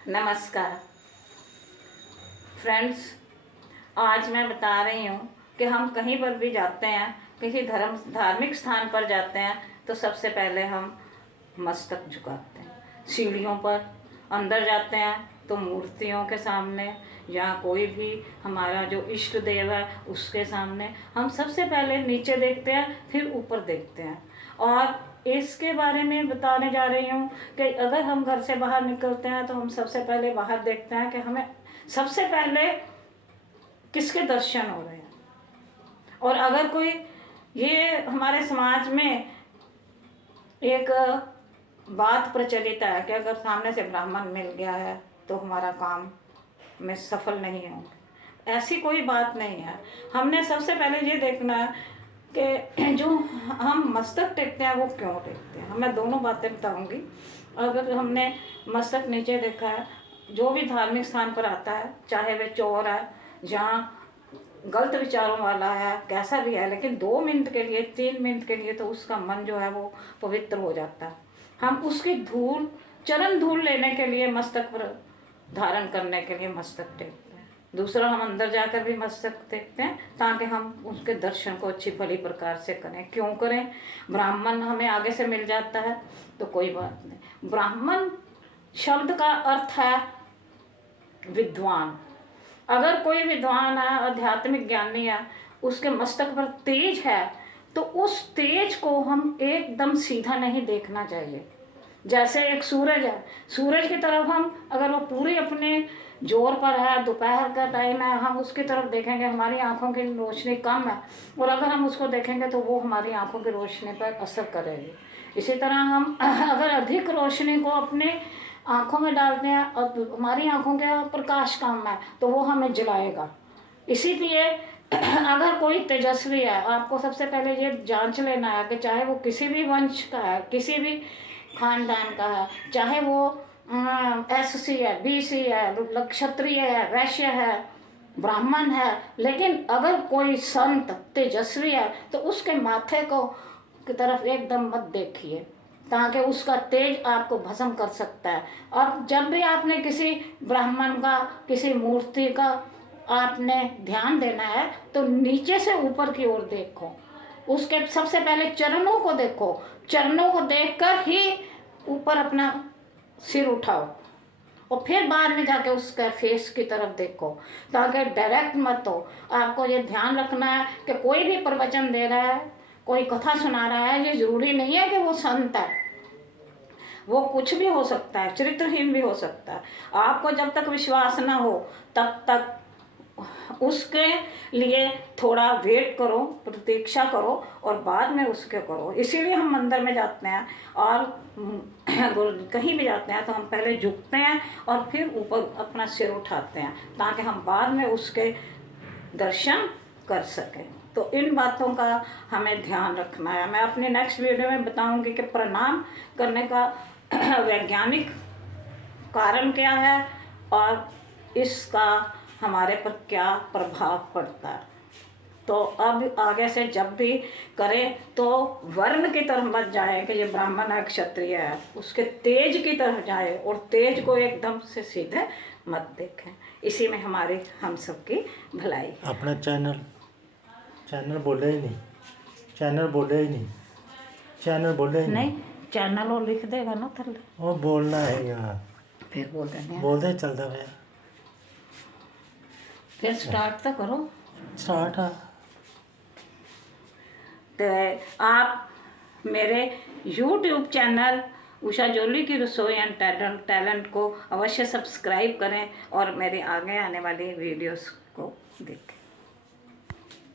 नमस्कार फ्रेंड्स, आज मैं बता रही हूँ कि हम कहीं पर भी जाते हैं, किसी धार्मिक स्थान पर जाते हैं तो सबसे पहले हम मस्तक झुकाते हैं। सीढ़ियों पर अंदर जाते हैं तो मूर्तियों के सामने या कोई भी हमारा जो इष्ट देव है उसके सामने हम सबसे पहले नीचे देखते हैं, फिर ऊपर देखते हैं। और इसके बारे में बताने जा रही हूँ कि अगर हम घर से बाहर निकलते हैं तो हम सबसे पहले बाहर देखते हैं कि हमें सबसे पहले किसके दर्शन हो रहे हैं। और अगर कोई, ये हमारे समाज में एक बात प्रचलित है कि अगर सामने से ब्राह्मण मिल गया है तो हमारा काम में सफल नहीं होंगे। ऐसी कोई बात नहीं है। हमने सबसे पहले ये देखना है कि जो हम मस्तक टेकते हैं वो क्यों टेकते हैं। मैं दोनों बातें बताऊंगी। अगर हमने मस्तक नीचे देखा है, जो भी धार्मिक स्थान पर आता है, चाहे वह चोर है, जहाँ गलत विचारों वाला है, कैसा भी है, लेकिन 2 मिनट के लिए 3 मिनट के लिए तो उसका मन जो है वो पवित्र हो जाता है। हम उसकी धूल, चरण धूल लेने के लिए, मस्तक पर धारण करने के लिए मस्तक टेकते हैं। दूसरा, हम अंदर जाकर भी मस्तक टेकते हैं ताकि हम उसके दर्शन को अच्छी भली प्रकार से करें। क्यों करें? ब्राह्मण हमें आगे से मिल जाता है तो कोई बात नहीं। ब्राह्मण शब्द का अर्थ है विद्वान। अगर कोई विद्वान है, आध्यात्मिक ज्ञानी है, उसके मस्तक पर तेज है तो उस तेज को हम एकदम सीधा नहीं देखना चाहिए। जैसे एक सूरज है, सूरज की तरफ हम, अगर वो पूरी अपने जोर पर है, दोपहर का टाइम है, हम उसकी तरफ देखेंगे, हमारी आंखों की रोशनी कम है, और अगर हम उसको देखेंगे तो वो हमारी आंखों की रोशनी पर असर करेगी। इसी तरह हम अगर अधिक रोशनी को अपने आंखों में डालते हैं और हमारी आंखों का प्रकाश कम है तो वो हमें जलाएगा। इसीलिए अगर कोई तेजस्वी है, आपको सबसे पहले ये जांच लेना है कि चाहे वो किसी भी वंश का है, किसी भी खानदान का है, चाहे वो SC है, BC है, क्षत्रिय है, वैश्य है, ब्राह्मण है, लेकिन अगर कोई संत तेजस्वी है तो उसके माथे को की तरफ एकदम मत देखिए, ताकि उसका तेज आपको भस्म कर सकता है। अब जब भी आपने किसी ब्राह्मण का, किसी मूर्ति का आपने ध्यान देना है तो नीचे से ऊपर की ओर देखो, उसके सबसे पहले चरणों को देखो, चरणों को देखकर ही ऊपर अपना सिर उठाओ और फिर बाद में जाके उसका फेस की तरफ देखो, ताकि डायरेक्ट मत हो। आपको ये ध्यान रखना है कि कोई भी प्रवचन दे रहा है, कोई कथा सुना रहा है, ये जरूरी नहीं है कि वो संत है, वो कुछ भी हो सकता है, चरित्रहीन भी हो सकता है। आपको जब तक विश्वास ना हो तब तक उसके लिए थोड़ा वेट करो, प्रतीक्षा करो और बाद में उसके करो। इसीलिए हम मंदिर में जाते हैं और कहीं भी जाते हैं तो हम पहले झुकते हैं और फिर ऊपर अपना सिर उठाते हैं, ताकि हम बाद में उसके दर्शन कर सकें। तो इन बातों का हमें ध्यान रखना है। मैं अपने नेक्स्ट वीडियो में बताऊंगी कि प्रणाम करने का वैज्ञानिक कारण क्या है और इसका हमारे पर क्या प्रभाव पड़ता है। तो अब आगे से जब भी करें तो वर्ण की तरफ मत जाए कि ये ब्राह्मण है, क्षत्रिय है, उसके तेज की तरफ जाए और तेज को एकदम से सीधे मत देखें। इसी में हमारी, हम सबकी भलाई। अपना चैनल बोले ही नहीं, चैनल बोले ही नहीं, चैनल बोले ही नहीं, चैनल वो लिख देगा ना थल्ले, वो बोलना है यार, फिर बोल देंगे। बोलते चलता है। फिर स्टार्ट तो करो। स्टार्ट है। तो आप मेरे YouTube चैनल उषा जोली की रसोई एंड टैलेंट को अवश्य सब्सक्राइब करें और मेरे आगे आने वाली वीडियोस को देखें।